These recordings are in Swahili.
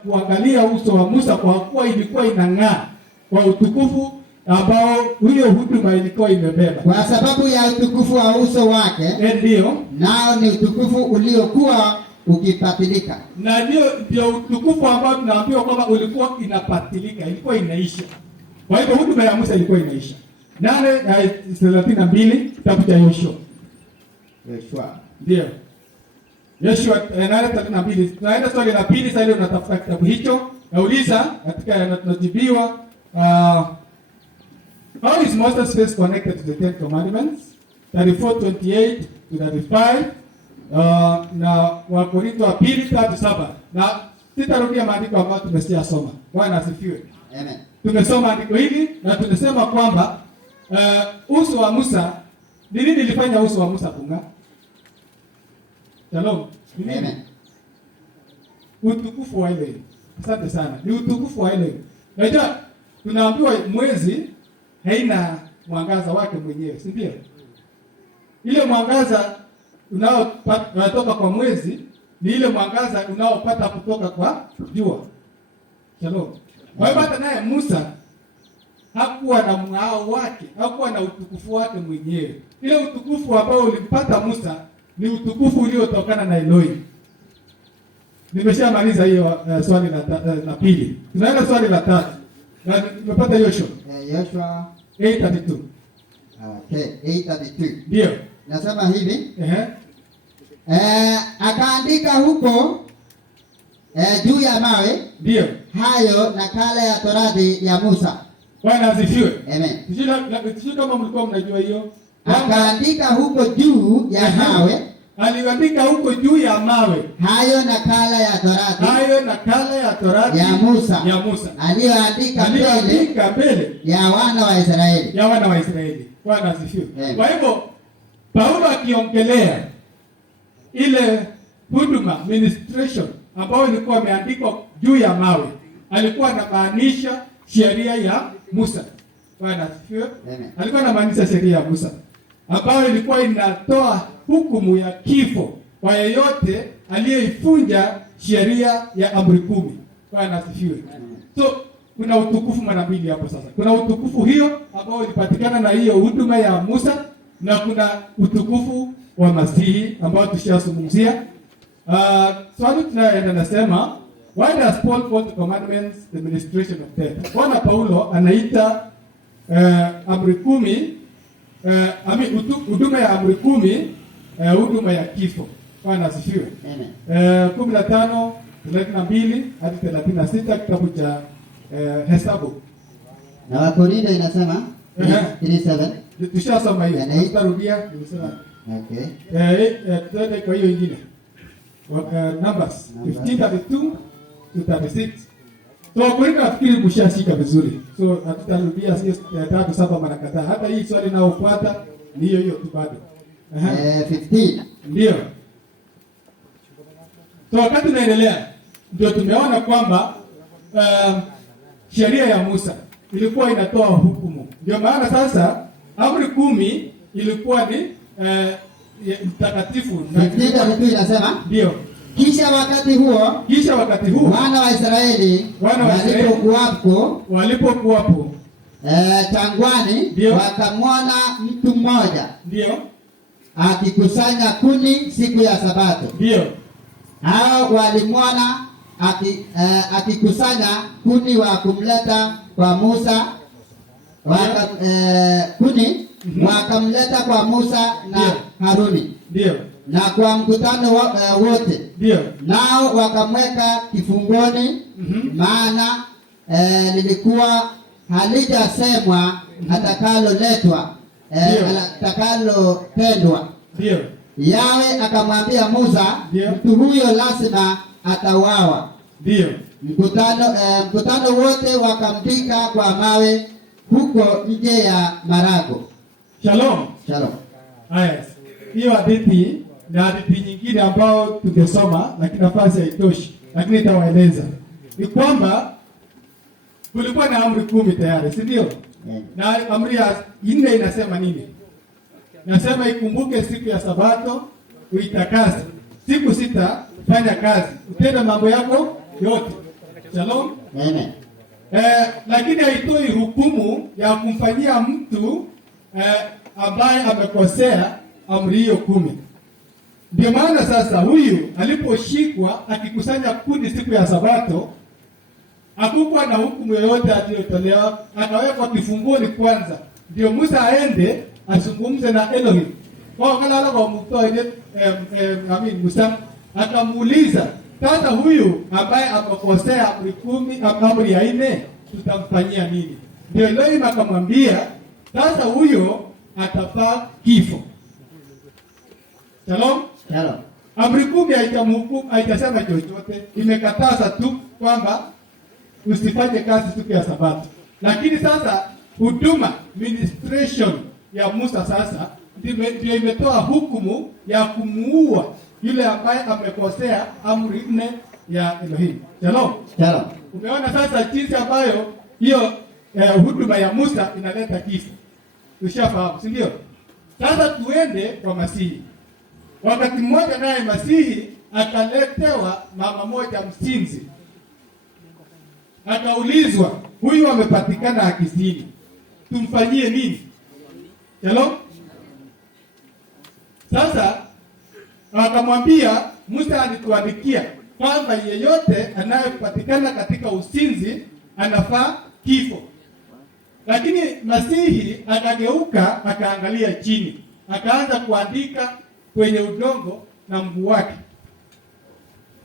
kuangalia uso wa Musa kwa kuwa ilikuwa inang'aa kwa utukufu ambao hiyo huduma ilikuwa imebeba. Kwa sababu ya utukufu wa uso wake, Ndio. nao ni utukufu uliokuwa ukipatilika. Na ndio utukufu ambao tunaambiwa kwamba ulikuwa inapatilika, ilikuwa inaisha. Kwa hivyo huduma ya Musa ilikuwa inaisha. 8:32 kitabu cha Yoshua. Ndio. Yoshua 8:32. Tunaenda swali la pili sasa, ile unatafuta kitabu hicho. Nauliza katika tunajibiwa how is Moses' face connected to the Ten Commandments? 34:28 to 35. Na Wakorintho wa pili 3:7. Na sitarudia maandiko ambayo tumesoma. Bwana asifiwe. Amen. Tumesoma andiko hili na tunasema kwamba uso wa Musa, ni nini ilifanya uso wa Musa kung'aa? Shalom. Amen. Utukufu wa ile. Asante sana. Ni utukufu wa ile. Unajua tunaambiwa mwezi haina mwangaza wake mwenyewe, si ndio? Ile mwangaza unaotoka kwa mwezi ni ile mwangaza unaopata kutoka kwa jua. Shalom. Kwa hivyo hata naye Musa hakuwa na mng'ao wake, hakuwa na utukufu wake mwenyewe. Ile utukufu ambao ulimpata Musa ni utukufu uliotokana na Elohim. Nimeshamaliza hiyo swali la pili. Tunaenda swali la tatu. Na tumepata Yoshua. Yoshua 8:32. Okay, 8:32. Ndio. Nasema hivi. Akaandika huko juu ya mawe. Ndio. Hayo nakala ya Torati ya Musa. Bwana asifiwe. Amen. Sijui kama mlikuwa mnajua hiyo. Akaandika huko juu ya mawe. Aliandika huko juu ya mawe. Hayo nakala ya Torati. Hayo nakala ya Torati ya Musa. Ya Musa. Aliyoandika mbele ya wana wa Israeli. Ya wana wa Israeli. Bwana asifiwe. Kwa hivyo Paulo akiongelea ile huduma ministration ambayo ilikuwa imeandikwa juu ya mawe, alikuwa anamaanisha sheria ya Musa. Bwana asifiwe. Alikuwa anamaanisha sheria ya Musa ambayo ilikuwa inatoa hukumu ya kifo kwa yeyote aliyeifunja sheria ya amri 10. Bwana asifiwe. So kuna utukufu mara mbili hapo sasa. Kuna utukufu hiyo ambao ilipatikana na hiyo huduma ya Musa, na kuna utukufu wa Masihi ambao tushazungumzia. Swali tunayoenda nasema, why does Paul call the commandments the ministration of death? Bwana Paulo anaita amri 10 huduma ya amri 10 huduma ya kifo. Bwana asifiwe. Amen. 15:32 hadi 36 kitabu cha Hesabu. Na Wakorintho inasema 3:7. Tushasoma hiyo. Tutarudia nimesema. Okay. Tuende kwa hiyo nyingine. Numbers 15:32 to 36. So Wakorintho nafikiri mshashika vizuri. So hatutarudia sio 3:7 mara kadhaa. Hata hii swali naofuata ni hiyo hiyo tu bado. 15. Ndio. So wakati tunaendelea ndio tumeona kwamba sheria ya Musa ilikuwa inatoa hukumu. Ndio maana sasa amri 10 ilikuwa ni mtakatifu. 15 inasema ndio. Kisha wakati huo wana wa Israeli walipokuwapo tangwani, wakamwona mtu mmoja ndio akikusanya kuni siku ya Sabato. Ndio. Hao walimwona akikusanya kuni wa kumleta kwa Musa, kuni wakamleta kwa Musa na Haruni. Ndio. Na kwa mkutano wote. Ndio. Nao wakamweka kifungoni, maana lilikuwa halijasemwa atakaloletwa atakalotendwa. Ndio. Yawe akamwambia Musa, mtu huyo lazima atauawa. Ndio. Mkutano wote wakampika kwa mawe huko nje ya marago. Shalom. Shalom. Haya. Hiyo hadithi na hadithi nyingine ambao tungesoma lakini nafasi haitoshi, lakini nitawaeleza. Ni kwamba kulikuwa na amri 10 tayari, si ndio? Na amri ya 4 inasema nini? Nasema ikumbuke siku ya Sabato uitakase. Siku 6 fanya kazi, utende mambo yako yote. Shalom. Amen. Lakini haitoi hukumu ya kumfanyia mtu ambaye amekosea amri hiyo 10. Ndio maana sasa huyu aliposhikwa akikusanya kundi siku ya Sabato, hakukuwa na hukumu yoyote aliyotolewa, akawekwa kifungoni kwanza. Ndio Musa aende azungumze na Elohim. Kwa kalala kwa Musa akamuuliza, sasa huyu ambaye amekosea amri 10, amri ya 4 tutamfanyia nini? Ndio Elohim akamwambia, sasa huyo atafaa kifo. Shalom. Shalom. Amri 10 haitamhukumu, haitasema chochote, imekataza tu kwamba usifanye kazi siku ya Sabato. Lakini sasa huduma, ministration ya Musa sasa ndio imetoa hukumu ya kumuua yule ambaye amekosea amri 4 ya Elohim. Shalom. Shalom. Umeona sasa jinsi ambayo hiyo huduma ya Musa inaleta kifo. Ushafahamu, si ndio? Sasa tuende kwa Masihi. Wakati mmoja naye Masihi akaletewa mama moja msinzi. Akaulizwa, huyu amepatikana akizini, tumfanyie nini? Hello? Sasa akamwambia, Musa alituandikia kwamba yeyote anayepatikana katika usinzi anafaa kifo. Lakini Masihi akageuka akaangalia chini, akaanza kuandika kwenye udongo na mguu wake.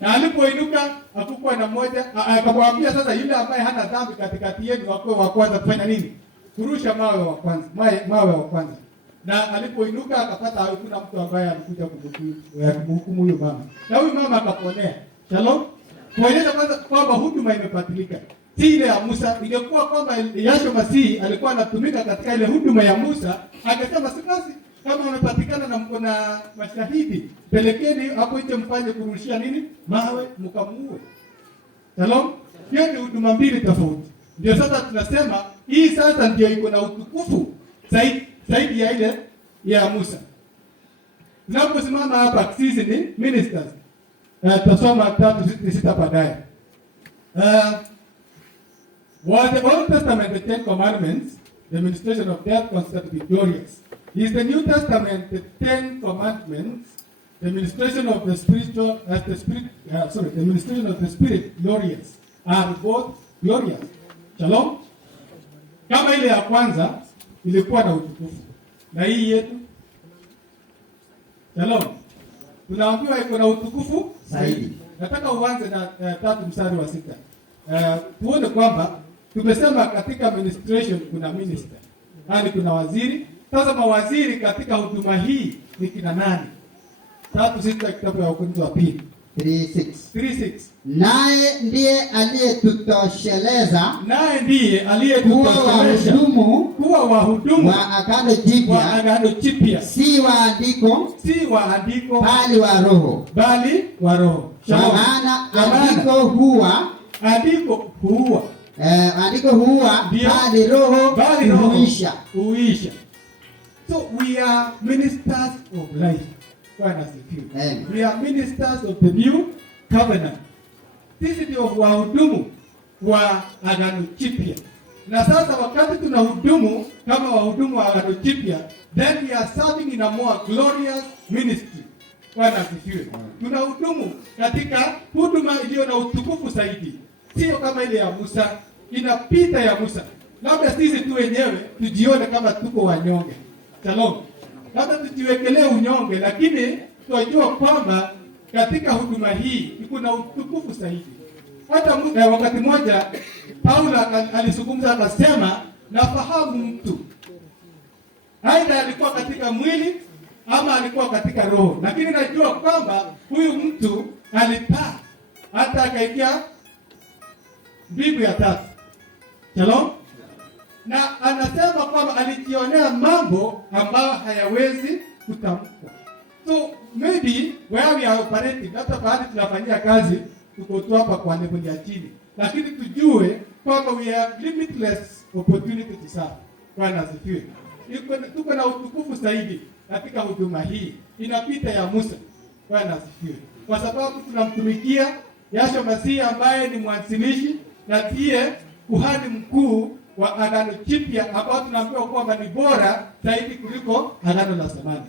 Na alipoinuka hakukuwa na mmoja, akamwambia sasa yule ambaye hana dhambi katikati yenu wako wa kwanza kufanya nini? Kurusha mawe wa kwanza, mawe wa kwanza. Na alipoinuka akapata hakuna mtu ambaye alikuja kumhukumu huyo mama. Na huyu mama akaponea. Shalom. Kuonyesha kwanza kwamba huduma imepatilika. Si ile ya Musa. Ingekuwa kwamba Yahshua Masihi alikuwa anatumika katika ile huduma ya Musa, akasema basi kama wamepatikana na mko na mashahidi, pelekeni hapo nje mfanye kurushia nini? Mawe mkamuue. Shalom. Hiyo ni huduma mbili tofauti. Ndio sasa tunasema hii sasa ndio iko na utukufu zaidi ya ile ya Musa. Tunaposimama hapa sisi ni ministers. Tutasoma 3:6 baadaye. Was the Old Testament, the 10 Commandments, the ministration of death considered to be glorious. Is the New Testament, the 10 Commandments, the ministration of the spiritual, the ministration of the Spirit, glorious? Are both glorious? Shalom. Kama ile ya kwanza ilikuwa na utukufu, na hii yetu, shalom, tunaambiwa iko na utukufu zaidi. Nataka uanze na 3 mstari wa 6. Tuone kwamba tumesema katika ministration kuna minister, yani kuna waziri. Sasa mawaziri katika huduma hii ni kina nani? 3:6 kitabu ya Wakorintho wa pili 3:6. Naye ndiye aliyetutosheleza kuwa wahudumu wa agano jipya, si wa andiko bali wa roho. Kwa maana andiko huua bali roho huisha. So we are ministers of life. We are ministers of the new covenant. Sisi ndio wahudumu wa agano jipya. Na sasa wakati tunahudumu kama wahudumu wa agano jipya, then we are serving in a more glorious ministry. Bwana asifiwe. Tunahudumu katika huduma iliyo na utukufu zaidi. Sio kama ile ya Musa, inapita ya Musa. Labda sisi tu wenyewe tujione kama tuko wanyonge. Shalom. Labda tujiwekelee unyonge, lakini tunajua kwamba katika huduma hii kuna utukufu zaidi. Hata wakati mmoja Paulo alizungumza akasema, nafahamu mtu aidha alikuwa katika mwili ama alikuwa katika roho, lakini najua kwamba huyu mtu alipaa hata akaingia mbingu ya 3. Shalom. Na anasema kwamba alijionea mambo ambayo hayawezi kutamkwa. So maybe where we are operating, hata baada tunafanyia kazi tuko tu hapa kwa level ya chini, lakini tujue kwamba we have limitless opportunity to serve. Bwana asifiwe. Tuko na utukufu zaidi katika huduma hii, inapita ya Musa. Bwana asifiwe. Kwa sababu tunamtumikia Yahshua Masihi ambaye ni mwanzilishi na ndiye kuhani mkuu wa Agano Jipya ambao tunaambiwa kwamba ni bora zaidi kuliko Agano la Zamani.